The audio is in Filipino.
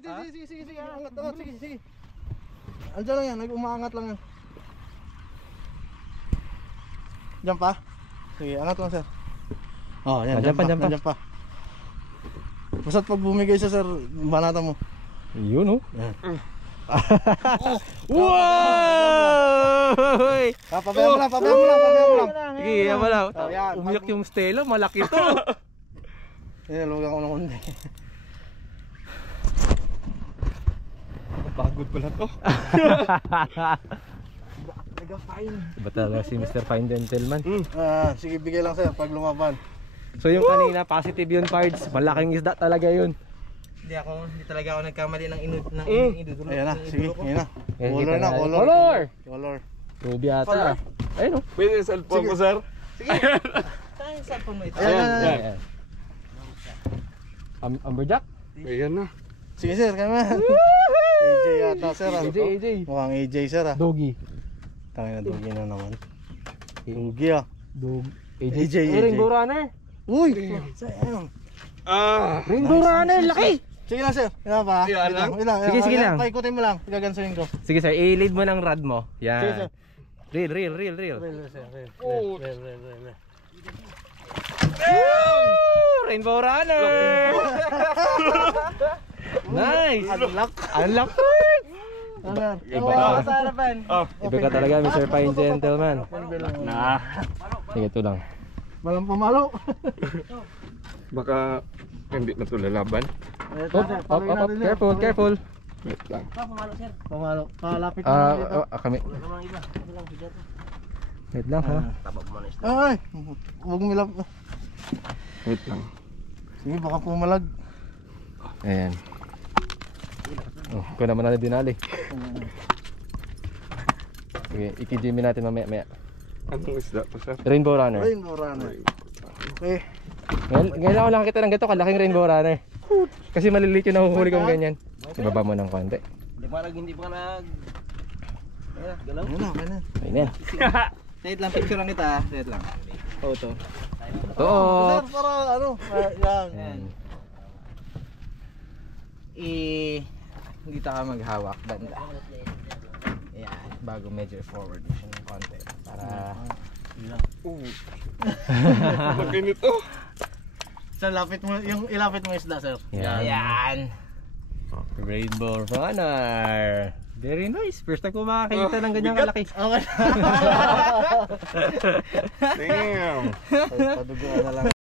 Sige. Angat. Sige. Andiyan lang yan. Nag-umaangat lang yan. Diyan pa? Sige, angat lang sir. Oh, yan. Diyan pa. Basta't pag bumigay siya sir, banatan mo. Yun oh. Yan. Wow! Pabayaan mo lang. Sige, yan mo lang. Umiyak yung Stella, malaki to. Lugan ko ng kundi. Pagod pala to. Nag-fine. Iba talaga si Mr. Fine Gentleman. Sige, bigay lang sir pag lumaban. So yung kanina, positive yun parts. Malaking isda talaga yun. Hindi talaga ako nagkamali ng idudulot. Ayan na, sige, ayan na. Color! Ruby ata. Ayun oh. Pwede yung cellphone ko, sir? Sige. Saan yung cellphone mo ito? Ayan. Amberjack? Ayan na. Sige sir, kaya man. AJ yata sir. AJ. Mukhang AJ sir ah. Doggy. Tangin na doggy na naman. Doggy ah. AJ. Rainbow Runner. Uy! Sayang. Rainbow Runner, laki! Sige lang sir. Ilan pa? Ilan lang? Sige lang. Paikutin mo lang. Gagansuhin ko. Sige sir, i-lead mo ng rod mo. Sige sir. Yan. Reel. Real. Rainbow Runner! Nice! Unlock! Iba sa harapan. Iba ka talaga, Mr. Fine Gentleman. Sige, ito lang. Walang pamalo. Baka hindi na ito lalaban. Careful. Wait lang. Pamalo sir. Pamalo. Palapit mo dito. Kami. Wala namang iba. Ito lang bigat. Wait lang ha. Tabak mo na isda. Ay! Huwag milap. Wait lang. Sige, baka pumalag. Ayan. Ko naman natin dinali. Sige, ikijimi natin mamaya. Anong isda to, sir? Rainbow Runner. Okay. Ngayon ako lang kita ng gato, kalaking Rainbow Runner. Kasi maliliit yung nahuhuli kong ganyan. Ibaba mo ng konti. Hindi pa nag... Ayan, galaw. Ayun yan. Wait lang, picture lang kita. Wait lang. Photo. Sir, para ano? Ayan. Hindi ka maghawak banda. Ayan, bago medyo forward siya ng konti. Para... Laki nito. Sir, ilapit mo isda, sir. Ayan. Rainbow Runner. Very nice. First time ko makakita ng ganyang kalaki. Okay. Damn. Paduguan na lang.